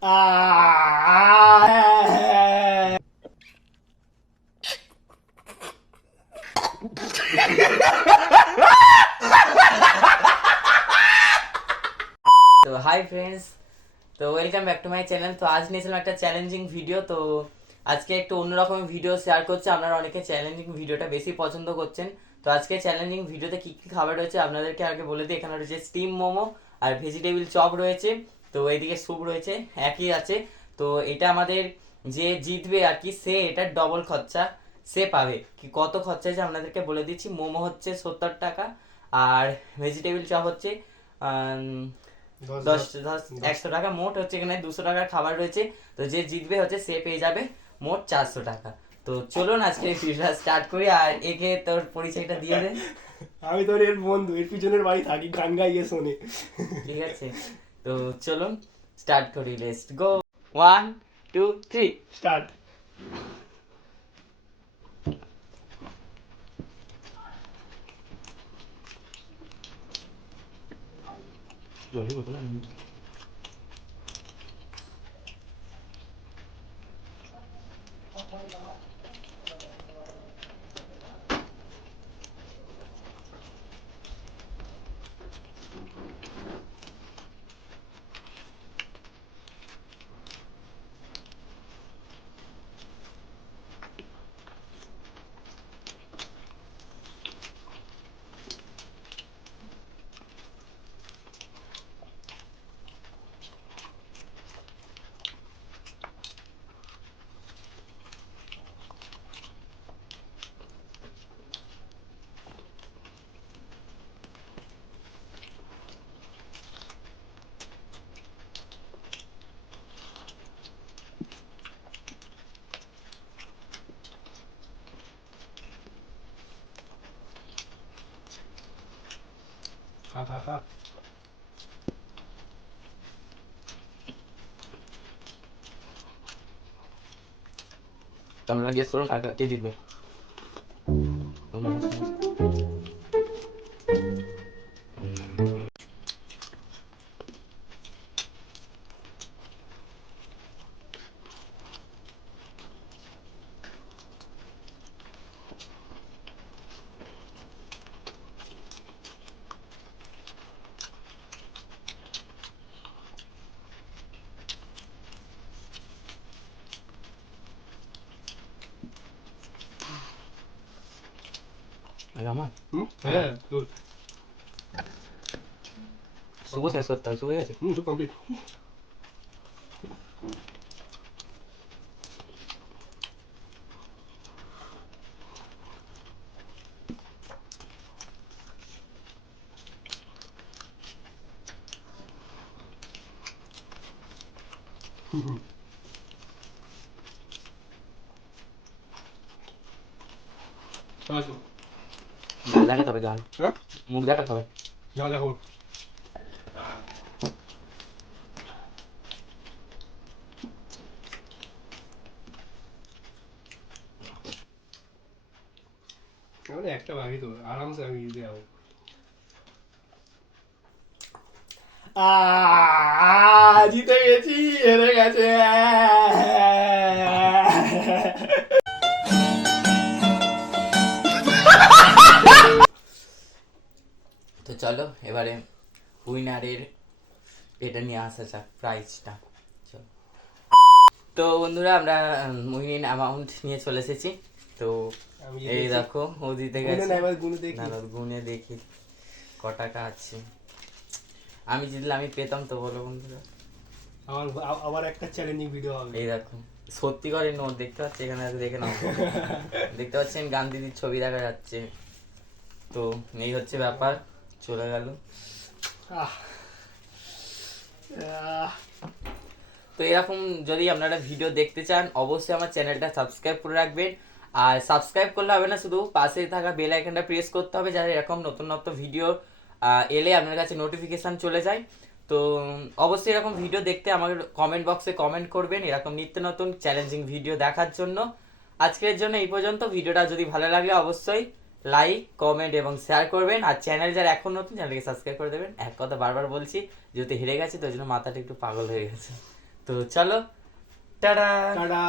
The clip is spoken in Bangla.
তো হাই ফ্রেন্ডস, তো welcome back to my channel. তো আজ নিয়েছিলাম একটা চ্যালেঞ্জিং ভিডিও। তো আজকে একটু অন্যরকম ভিডিও শেয়ার করছি। আপনারা অনেকে চ্যালেঞ্জিং ভিডিওটা বেশি পছন্দ করছেন। তো আজকে চ্যালেঞ্জিং ভিডিওতে কী কী খাবার রয়েছে আপনাদেরকে আগে বলে দিই। এখানে রয়েছে স্টিম মোমো আর ভেজিটেবিল চপ রয়েছে। তো এইদিকে স্যুপ রয়েছে, একই আছে। তো এটা আমাদের যে জিতবে আর কি, সে এটার ডবল খরচা সে পাবে। কি কত খরচা আছে আপনাদেরকে বলে দিচ্ছি। মোমো হচ্ছে 70 টাকা আর ভেজিটেবিল চপ হচ্ছে 100 টাকা। মোট হচ্ছে এখানে 200 টাকার খাবার রয়েছে। তো যে জিতবে হচ্ছে সে পেয়ে যাবে মোট 400 টাকা। তো চলুন আজকে ভিডিওটা স্টার্ট করি। আর একে তোর পরিচয়টা দিয়ে দে। আমি তোর এর বন্ধু, এর পিছনের বাড়ি থাকি, গান গাইয়ে শোনে। ঠিক আছে, তো চলুন স্টার্ট করি। Let's go. 1 2 3 স্টার্ট। খা খা খা। তোমরা গেস করুন কে জিতবে। আমার হ্যাঁ তোর। শুভ শেষ করতে হবে, শুভ হয়ে গেছে। সব কমপ্লিট। দেখাতে হবে গাল, মুখ দেখাতে হবে। যা দেখো। একটা বাকি তো, আরামসে আমি দিতে যাবো। জিতে গেছি, হেরে গেছে। তো চলো এবারে উইনারের এটা নিয়ে আসা যাক, প্রাইজটা। চলো, তো বন্ধুরা আমরা উইনিং অ্যামাউন্ট নিয়ে চলে এসেছি। তো এই দেখো ও দিতে গেছে। না গুনে দেখি ক টাকা আছে। আমি জিতলে আমি পেতাম তো, বলো বন্ধুরা। আবার একটা চ্যালেঞ্জিং ভিডিও হবে। এই দেখো সত্যি করে নোট দেখতে পাচ্ছি এখানে, দেখে নাও। দেখতে পাচ্ছেন গান্ধীজির ছবি দেখা যাচ্ছে। তো এই হচ্ছে ব্যাপার, চলে গেল। তো এরকম যদি আপনারা ভিডিও দেখতে চান অবশ্যই আমার চ্যানেলটা সাবস্ক্রাইব করে রাখবেন। আর সাবস্ক্রাইব করলে হবে না, শুধু পাশে থাকা বেল আইকনটা প্রেস করতে হবে, যাতে এরকম নতুন নতুন ভিডিও এলে আপনার কাছে নোটিফিকেশান চলে যায়। তো অবশ্যই এরকম ভিডিও দেখতে আমার কমেন্ট বক্সে কমেন্ট করবেন, এরকম নিত্য নতুন চ্যালেঞ্জিং ভিডিও দেখার জন্য। আজকের জন্য এই পর্যন্ত। ভিডিওটা যদি ভালো লাগে অবশ্যই লাইক কমেন্ট এবং শেয়ার করবেন। আর চ্যানেল যারা এখন নতুন চ্যানেলকে সাবস্ক্রাইব করে দেবেন। এক কথা বারবার বলছি, যেহেতু হেরে গেছে তো ওই জন্য মাথাটা একটু পাগল হয়ে গেছে। তো চলো, টাটা। টাটা।